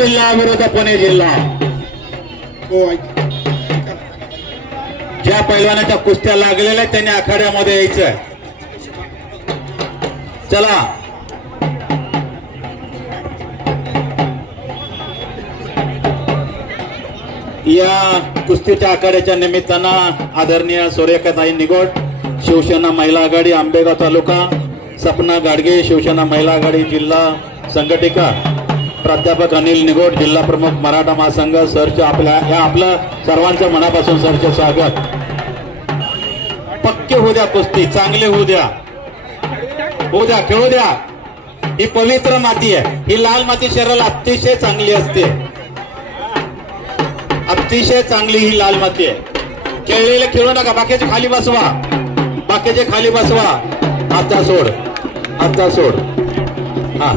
जिल्हा विरुद्ध पुणे जिल्हा. ज्या पैलवानाच्या कुस्त्या लागलेल्या आहेत त्यांनी आखाड्यामध्ये यायचं. चला या कुस्तीच्या आखाड्याच्या निमित्तानं आदरणीय सूर्यकाताई निगोट, शिवसेना महिला आघाडी आंबेगाव तालुका, सपना गाडगे शिवसेना महिला आघाडी जिल्हा संघटिका, प्राध्यापक अनिल निगोट जिल्हा प्रमुख मराठा महासंघ सरचे आपलं सर्वांचं मनापासून सरचे स्वागत. पक्के होऊ द्या, कुस्ती चांगले होऊ द्या, खेळू द्या. ही पवित्र माती आहे. ही लाल माती शरीराला अतिशय चांगली असते, अतिशय चांगली ही लाल माती आहे. खेळलेले खेळू नका, बाकीचे खाली बसवा, बाकीचे खाली बसवा. आता सोड, आता सोड. हा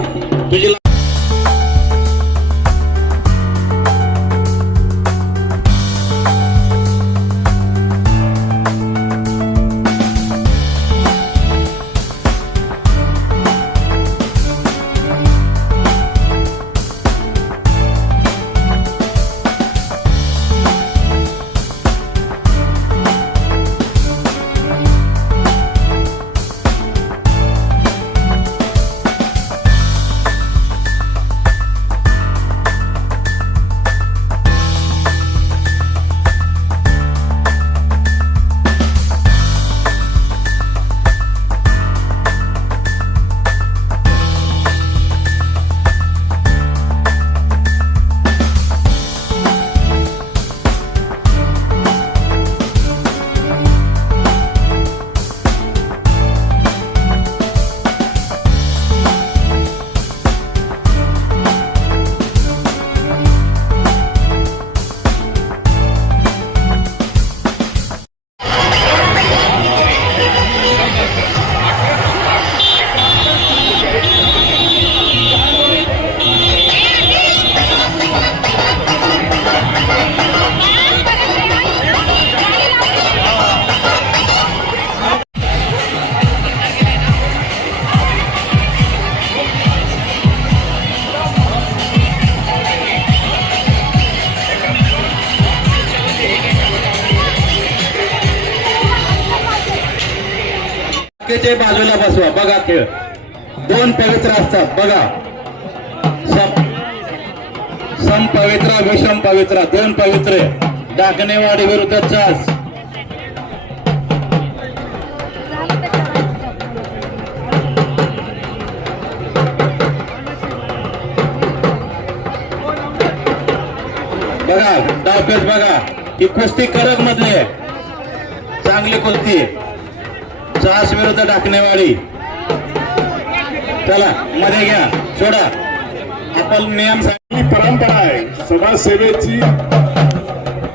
तुझी बाजूला बसवा. बघा खेळ दोन पवित्र असतात. बघा सम पवित्र, विषम पवित्र, दोन पवित्र. डाकणेवाडी विरुद्ध चास. बघा डावपेच बघा. ही कुस्ती करक मधली आहे, चांगली कुस्ती. चास विरुद्ध डाकणेवाडी. चला मध्ये घ्या, सोडा. आपण नियम ही परंपरा आहे समाजसेवेची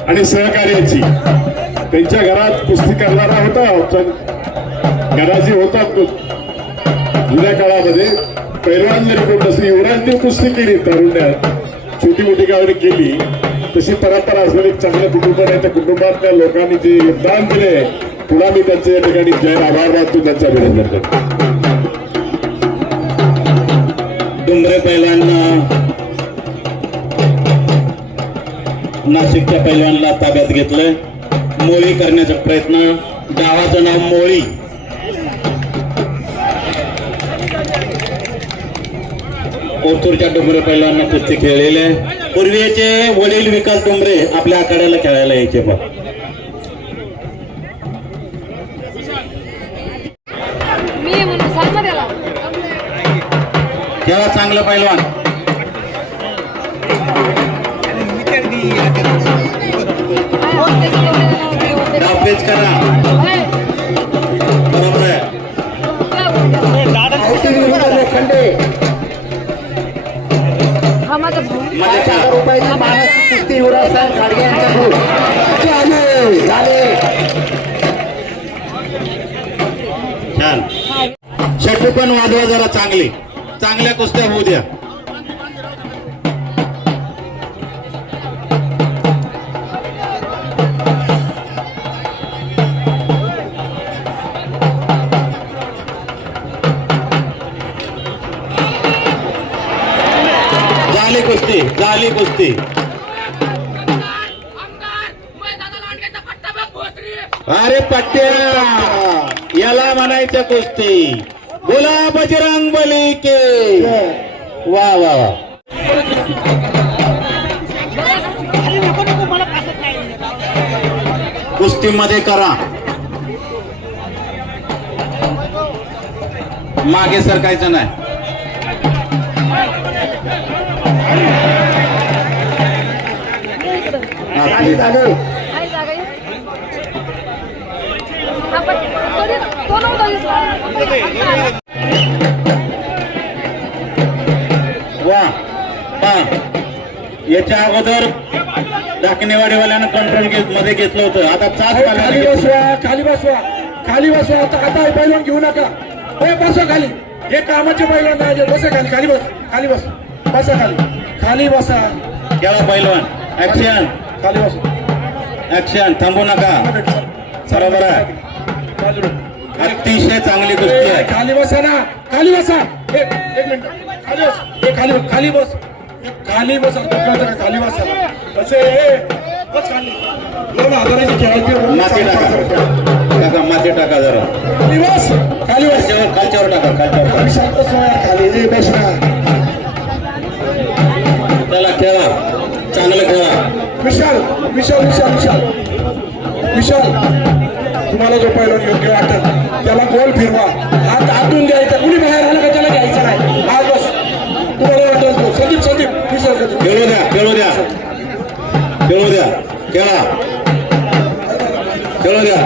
आणि सहकार्याची. त्यांच्या घरात कुस्ती करणारा होता, घराची होता जुन्या काळामध्ये. पैलवान जरी कोण नसली, युवराजने कुस्ती केली तारुण्यात, छोटी मोठी गावडी केली. तशी परंपरा असलेली चांगलं कुटुंब आहे. त्या कुटुंबातल्या लोकांनी जे योगदान दिले, पुन्हा मी त्यांचे या ठिकाणी जय आभार मानतो, त्यांचा अभिनंदन करतो. डोंगरे पैलवान नाशिकच्या पैलवानला ताब्यात घेतलंय. मोळी करण्याचा प्रयत्न. गावाचं नाव मोळी. ओतूरच्या डोंगरे पैलवांना कुस्ती खेळलेले. पूर्वीचे वडील विकास डोंगरे आपल्या आखाड्याला खेळायला यायचे. बघ खेळा चांगलं पैलवान. डावपेच करा, बरोबर आहे. छान. षटू पण वाजवा जरा, चांगली चांगल्या कुस्त्या होऊ द्या. झाली कुस्ती. झाली कुस्ती. अरे पट्ट्या याला म्हणायचं कुस्ती. बोला बजरंग बली के. वा वा वा. कुस्तीमध्ये करा, मागे सरकायचं नाही. वा पहा, याच्या अगोदर दाखनेवाडीवाल्यानं कंट्रोल मध्ये घेतलं होतं. आता चाच खाली बसवा, खाली बसवा, खाली बसवा. आता पैलवान घेऊ नका. बसा खाली. हे कामाचे पैलवान नाही. बसा खाली, खाली बस, खाली बस, बसा खाली, खाली बसा. केला पैलवान. ऍक्शन, खाली बस, ऍक्शन. थांबू नका. बरोबर आहे. अतिशय चांगली कुस्ती आहे. खाली बसा ना, खाली बसा. एक मिनिट, खाली बस. खाली बस, खाली बस, खाली बस. खाली बसा. कसे बस खाली. 2000ची खेळायची. माती टाका काका, माती टाका जरा. खाली बस, खाली बस. खालच्यावर टाका, खालच्यावर. शांत सोया खाली बस ना. त्याला खेळा, चांगलं खेळा. विशाल विशाल विशाल विशाल विशाल, तुम्हाला जो पहिला योग्य वाटत त्याला गोल फिरवा. हात आतून द्यायचा. कुणी बाहेर आलं का त्याला घ्यायचं नाही. आज बस तुम्हाला वाटत तो. संदीप संदीप विशाल खेळू द्या, खेळू द्या, खेळू द्या. खेळा, खेळू द्या.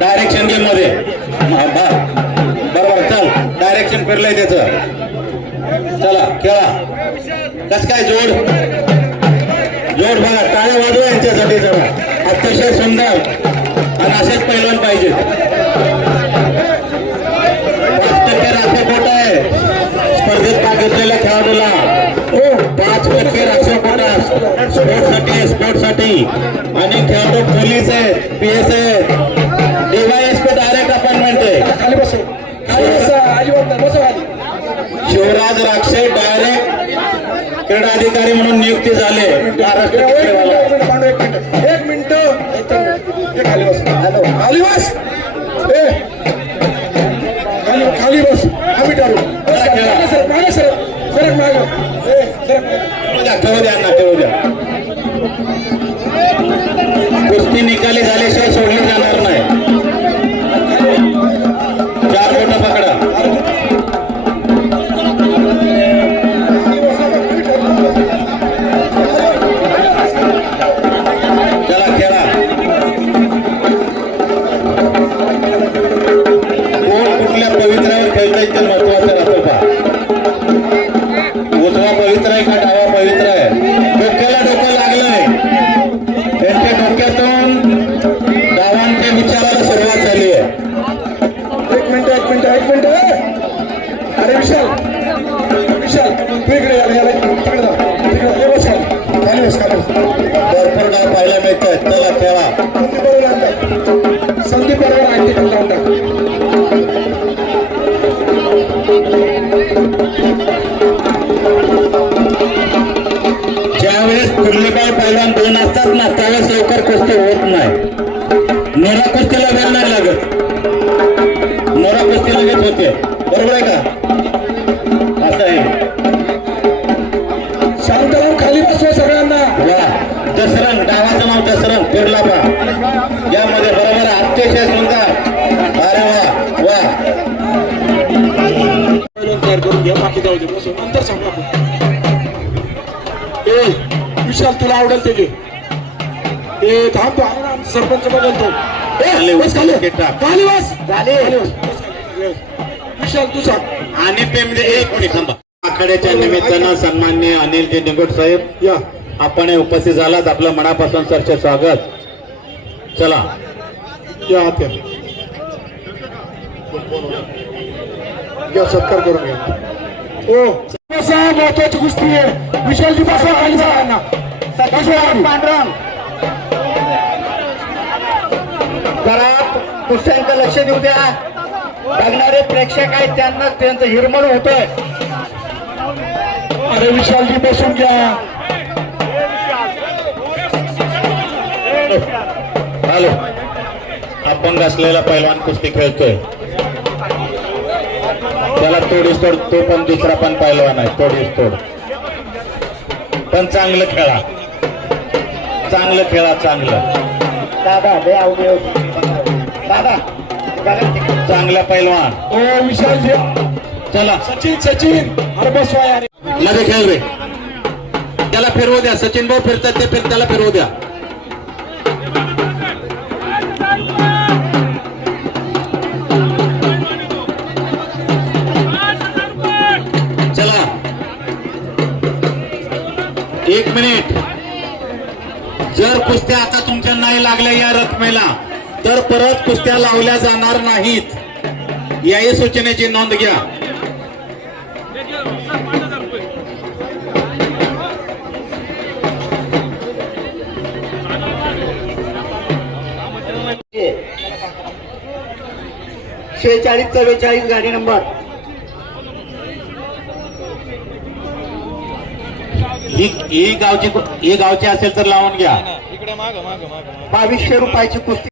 डायरेक्शन गेम मध्ये. बरोबर, चल. डायरेक्शन फिरलंय त्याचं. चला खेळा. कस काय जोड, जोड बघा. टाळ्या वाजवा यांच्यासाठी जरा. अतिशय सुंदर आणि असेच पैलवान पाहिजे. 5% राखीव आहे स्पर्धेत भाग घेतलेल्या खेळाडूला. 5% राखीव कोटा स्पोर्टसाठी. आणि खेळाडू पोलीस आहेत, PS आहेत, DYSP डायरेक्ट अपॉइंटमेंट आहे. खाली बस, खाली बसा. अजिबात बसा खाली. शिवराज राक्षे डायरेक्ट क्रीडा अधिकारी म्हणून नियुक्ती झाले. महाराष्ट्र केसरीवाला. एक मिनिट खाली बस. खाली बस. खाली खाली बस. आम्ही ठरवू. सर मागे सर, सरक मागे. खेळू द्या ना, खेळू द्या. कुस्ती निकाली झाल्याशिवाय सोडली जाणार नाही. 4 बोटं पकडा. चला खेळा. कोण कुठल्या पवित्रावर खेळताय ते महत्वाचं राहतं पहा. उजवा पवित्र आहे का डावा पवित्र आहे. डोक्याला डोकं लागलंय. त्यांच्या डोक्यातून डावांच्या विचाराला सुरुवात झाली आहे. एक मिनिट एक मिनिट एक मिनिट. अरे विशाल विशाल, तू इकडे याला तिकडे जा. तिकडे बस खाली. खाली बस, खाली बस. भरपूर डाव पाहायला मिळत आहेत. चला खेळा. संदीप बरोबर आहे. तिकडे लावून टाक. ज्यावेळेस कुर्लीबाई पैलवान 2 असतात ना, त्यावेळेस लवकर कुस्ती होत नाही. नोरा कुस्तीला वेळ नाही लागत. नोरा कुस्ती लगेच होते. बरोबर आहे का? असं आहे. शांत राहून खाली बसवा सगळ्यांना. वा, दसरंग. डावाचं नाव दसरंग. फिरला पा यामध्ये. बरोबर आहे. अतिशय सुंदर. अरे वा वा. तयार करून घ्या. बाकी जाऊ दे. बस नंतर सांगू आपण. विशाल तुला आवडेल ते घे. थांब. सरपंच बदलतो. बस खाली. खाली बस. खाली बस. विशाल तू सांग. आणि पेमध्ये एक मिनिट थांबा. आखाड्याच्या निमित्तानं सन्माननीय अनिलजी निगोट साहेब या आपण उपस्थित झालात. आपलं मनापासून सरचे स्वागत. चला या आत या. या सत्कार करून घ्या. ओ बसा, महत्वाची कुस्ती आहे. विशालजी बसा खाली सगळ्यांना. पांढरंग जरा कुस्त्यांचं लक्ष देऊ द्या. बघणारे प्रेक्षक आहेत त्यांना त्यांचं हिरमण होतोय. अरे विशालजी बसून घ्या. हॅलो, अपंग असलेला पैलवान कुस्ती खेळतोय, त्याला तोडीस तोड, तो पण दुसरा पण पैलवान आहे, तोडीस तोड. पण चांगलं खेळा, चांगलं खेळा, चांगलं. दादा लय अवघड होती. दादा बघा चांगला पैलवान. ओ विशाल चला सचिन अरे बसवा यार. मध्ये खेळ रे, त्याला फिरवू द्या. सचिन भाऊ फिरतात ते त्याला फिरवू द्या. चला 1 मिनिट. जर कुस्त्या आता तुमच्या नाही लागल्या या रकमेला तर परत कुस्त्या लावल्या जाणार नाहीत, याही सूचनेची नोंद घ्या. शेहेचाळीस 44 गाडी नंबर. ही गावची असेल तर लावून घ्या. 2200 रुपयाची कुस्ती.